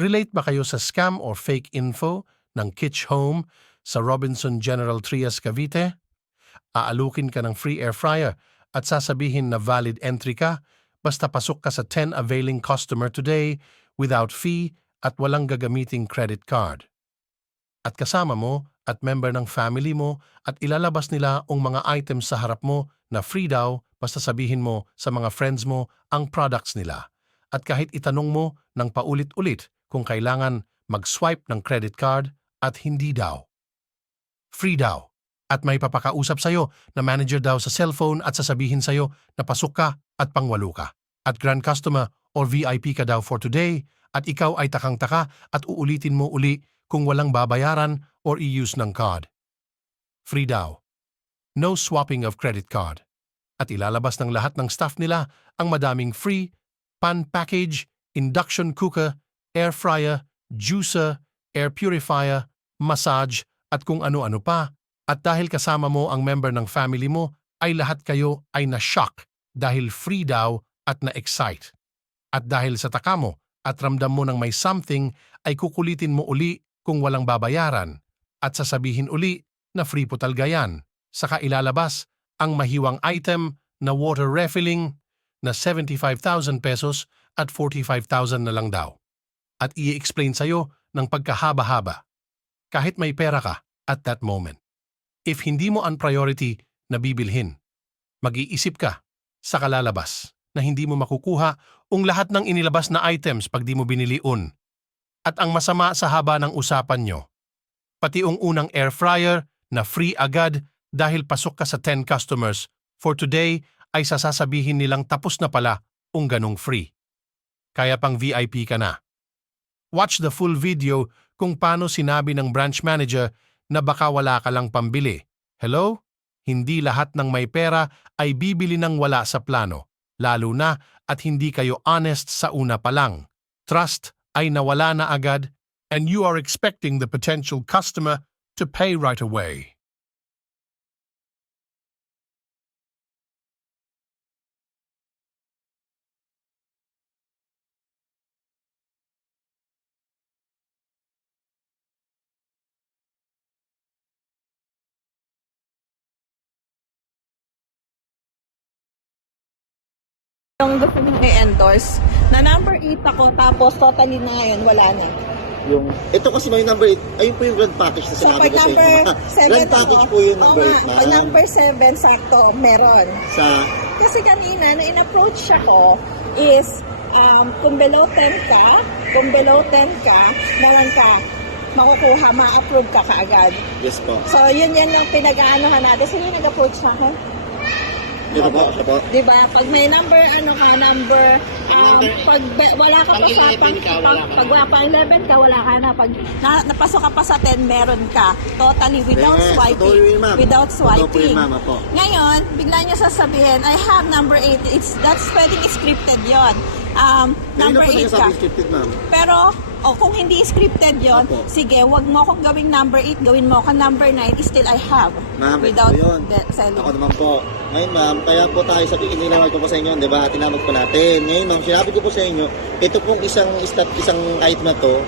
Relate ba kayo sa scam or fake info ng Kitsch Home sa Robinson General Trias, Cavite? Aalukin ka ng free air fryer at sasabihin na valid entry ka basta pasok ka sa 10 availing customer today without fee at walang gagamiting credit card. At kasama mo at member ng family mo at ilalabas nila ang mga items sa harap mo na free daw basta sabihin mo sa mga friends mo ang products nila. At kahit itanong mo ng paulit-ulit kung kailangan mag-swipe ng credit card at hindi daw. Free daw. At may papakausap sa'yo na manager daw sa cellphone at sasabihin sa'yo na pasok ka at pangwalo ka. At grand customer or VIP ka daw for today at ikaw ay takang-taka at uulitin mo uli kung walang babayaran or i-use ng card. Free daw. No swapping of credit card. At ilalabas ng lahat ng staff nila ang madaming free, pan package, induction cooker, air fryer, juicer, air purifier, massage, at kung ano-ano pa. At dahil kasama mo ang member ng family mo, ay lahat kayo ay na-shock dahil free daw at na-excite. At dahil sa taka mo at ramdam mo ng may something, ay kukulitin mo uli kung walang babayaran at sasabihin uli na free po talaga yan. Saka ilalabas ang mahiwang item na water refilling na 75,000 pesos at 45,000 na lang daw. At i-explain sa'yo ng pagkahaba-haba. Kahit may pera ka at that moment. If hindi mo ang priority na bibilhin, mag-iisip ka sa kalalabas na hindi mo makukuha ang lahat ng inilabas na items pag di mo biniliun. At ang masama sa haba ng usapan nyo, pati ang unang air fryer na free agad dahil pasok ka sa 10 customers, for today ay sasabihin nilang tapos na pala ang ganong free. Kaya pang VIP ka na. Watch the full video kung paano sinabi ng branch manager na baka wala ka lang pambili. Hello? Hindi lahat ng may pera ay bibili ng wala sa plano, lalo na at hindi kayo honest sa una pa lang. Trust ay nawala na agad and you are expecting the potential customer to pay right away. Yung gusto nyo i-endorse, na number 8 ako, tapos totally na ngayon, wala na. Ito kasi may number 8, ayun po yung grand package na So, sinabi pag ko sa number inyo. 7 Grand package po yung number 8, Pag number 7, sakto, meron. Sa, Kasi kanina, na in-approach ako is, kung below 10 ka, meron ka, makukuha, ma-approve ka kaagad. yes po. So, yun yan lang pinag-aanohan natin. Sino yung nag-approach sa akin? Dito po, siya po. Diba? Pag may number, pag wala ka pa sa pag wala pa 11 ka, wala ka na. Pag napasok ka pa sa 10, meron ka. Totally, without Yes, swiping. totoo yun, ma'am. Without Totoo po yun, swiping. ma'am, po. Ngayon, bigla niya sasabihin, I have number 8. That's pwedeng scripted yon. Number 8 ka. Scripted, ma'am. Pero, kung hindi scripted yon, Opo. sige, wag mo akong gawing number 8, gawin mo akong number 9, still I have. Ma'am, Without ito yun. selling. Ako naman po. Ngayon, ma'am, kaya po tayo sa ininawag ko po sa inyo, di ba? Tinawag po natin. Ngayon, ma'am, sinabi ko po sa inyo, ito pong isang item na to,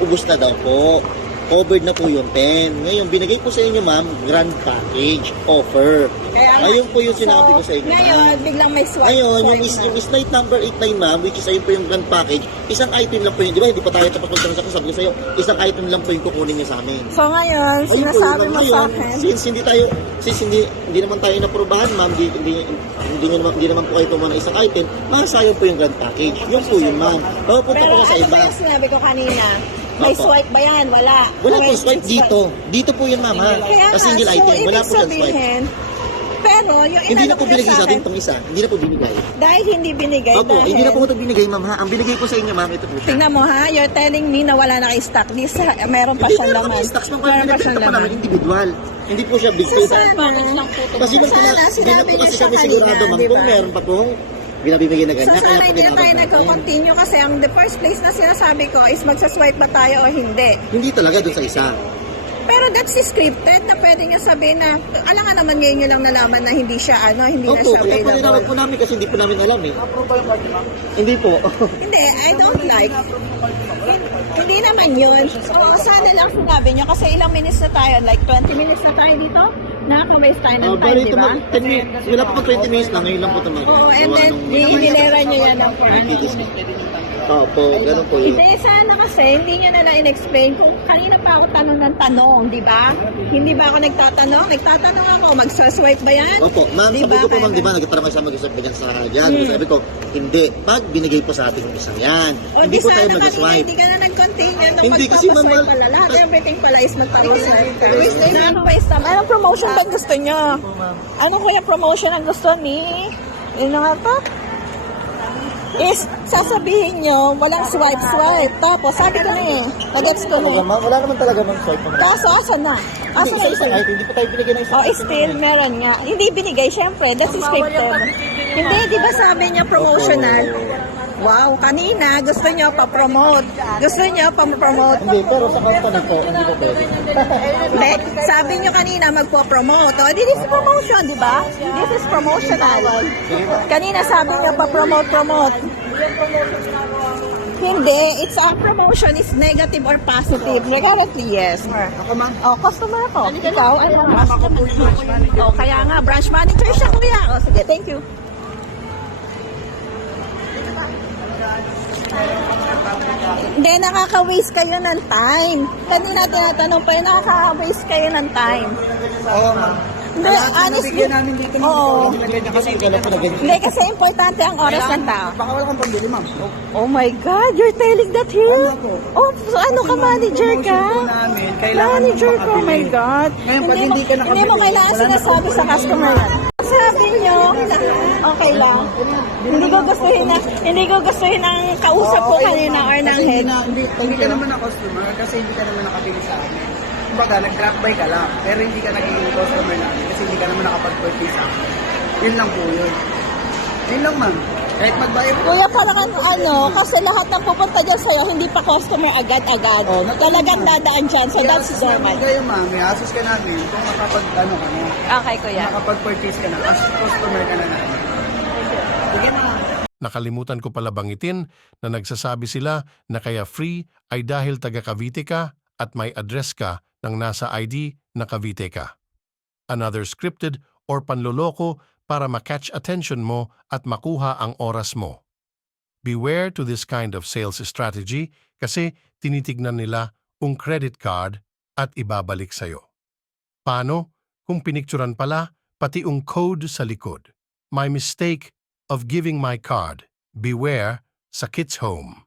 ubus na daw po. Covered na po yung 10. Ngayon, binigay ko sa inyo, ma'am, grand package offer. Ngayon po yung sinabi ko sa inyo, Ngayon, ma'am. biglang may swipe. Ngayon, swipe yung slide number 89, ma'am, which is ayun po yung grand package, isang item lang po yun. Di ba, hindi pa tayo tapos magtransaction. Sabi ko sa iyo, isang item lang po yung kukunin niyo sa amin. So ngayon, Ayun po, sinasabi yun, mo ma'am, sa ngayon, akin, since hindi naman tayo naprubahan, ma'am, hindi naman po kayo tumana isang item, masayang po yung grand package. Yung po yun, ma'am. Papunta pero po sa ano iba. ba yung sinabi ko kanina? May Opo. swipe ba yan? Wala. Wala po Okay, swipe dito. Dito po yun, ma'am, ha? Kaya Sa single nga, item. so Wala ibig po siyang swipe. sabihin, pero yung Hindi na inano po ko binigay sa sa atin akin, itong isa. Hindi na po binigay. dahil hindi binigay, Opo, dahil, hindi na po ito binigay, ma'am, ha? Ang binigay ko sa inyo, ma'am, ito po siya. tingnan mo ha, you're telling me na wala na stock. This, meron pa Hindi siyang na laman. stocks ng Meron pa siyang pinagkita pa laman. namin individual. Hindi po siya big So space. sana, Kasi nung sana, hindi na sinabi po niyo kasi siya kami sigurado, kanina, ma'am, di kung ba? meron pa pong binabibigay na So ganyan. sana Kaya po hindi na tayo tinawag natin. nagko-continue kasi ang the first place na sinasabi ko is magsaswipe ba tayo o hindi. Hindi talaga doon sa isa. Pero that's scripted na pwede nyo sabihin na, alam nga naman ngayon nyo lang nalaman na hindi siya, hindi na Opo, siya kaya po tinawag po available. namin kasi hindi po namin alam eh. Hindi po. Hindi, I don't like. Hindi naman yun. Oo, sana lang sinabi nyo kasi ilang minutes na tayo, like 20 minutes na tayo dito. Nakaka-waste tayo ng time, Bali, di ba? 10 minutes. Wala pa 20 minutes lang. Ngayon lang po ito Oo, and then, hinilera nyo yan ng for ano. Opo, ganun po yun. Hindi, sana kasi, hindi nyo na lang in-explain kung kanina pa ako tanong ng tanong, di ba? Hindi ba ako nagtatanong? Nagtatanong ako, magsaswipe ba yan? Opo, ma'am, Di sabi ba? ko po ma'am, di ba, nagkatarama siya mag-usap ba dyan sa dyan? Sabi ko, hindi. Pag binigay po sa ating isang yan, O hindi di po tayo sana kanina, mag-swipe. hindi ka na nag-continue nung Hindi, kasi magpapaswipe ma'am, pala. Lahat, everything pala is magpapaswipe ka. Nakaka-waste naman. Anong promotion ba gusto nyo? Ano kuya promotion ang gusto ni? Ano nga to? Is sasabihin nyo, walang swipe. Tapos, sabi ko na eh, nag-ex ko na eh. Ma'am, wala naman talaga ma'am swipe po. Kaso, asan na? Asan na Hindi, isa? hindi po tayo binigyan ng isang Oh, still, meron nga. Hindi binigay, syempre. That's scripted. Hindi, di ba sabi niya promotional? Wow, kanina gusto niyo pa-promote. Gusto niyo pa-promote. Hindi, pero sa company po, hindi po pwede. Hindi, sabi niyo kanina magpo-promote. Oh, this is promotion, di ba? This is promotional. Kanina sabi niyo pa-promote. Hindi, it's a promotion is negative or positive. Regardless, yes. Ako ma'am. Oh, customer ako. Ikaw ay mga customer. Oh, kaya nga, branch manager siya, kuya. Oh, sige, thank you. Hindi, nakaka-waste kayo ng time. Kanina tinatanong pa yun, nakaka-waste kayo ng time. Oo, ma'am. Hindi, honestly, namin dito oo. Kasi wala po naging Hindi, kasi importante ang oras ng tao. Baka wala kang pambili, ma'am. Oh my God, you're telling that here? Oh, so ano ka, manager ka? Namin, kailangan Manager mong ko, oh my makabili. God. Ngayon, pag hindi ka nakabili, Hindi mo kailangan wala na sinasabi sa customer yan. Sabi nyo, okay lang. Hindi ko gustuhin ang kausap ko kanina or ng Kasi head. hindi ka naman na customer kasi hindi ka naman nakabili sa amin. Kumbaga, nag-drop by ka lang, pero hindi ka naging customer namin kasi hindi ka naman nakapag-purchase sa amin. Yun lang po yun. Yun lang, ma'am. Kahit magbayad po. Kuya, parang ano, kasi lahat ng pupunta dyan sa'yo, hindi pa customer agad-agad. Talagang dadaan dyan, so that's normal. Kayo, ma'am, may asus ka namin kung nakapag-ano ka na. Okay, kuya. Nakapag-purchase ka na, as customer ka na namin. Sige, ma'am. Nakalimutan ko pala bangitin na nagsasabi sila na kaya free ay dahil taga Cavite ka at may address ka ng nasa ID na Cavite ka. Another scripted or panloloko para ma-catch attention mo at makuha ang oras mo. Beware to this kind of sales strategy kasi tinitignan nila ang credit card at ibabalik sa'yo. Paano kung pinicturan pala pati ang code sa likod? My mistake of giving my card. Beware sa Kids Home.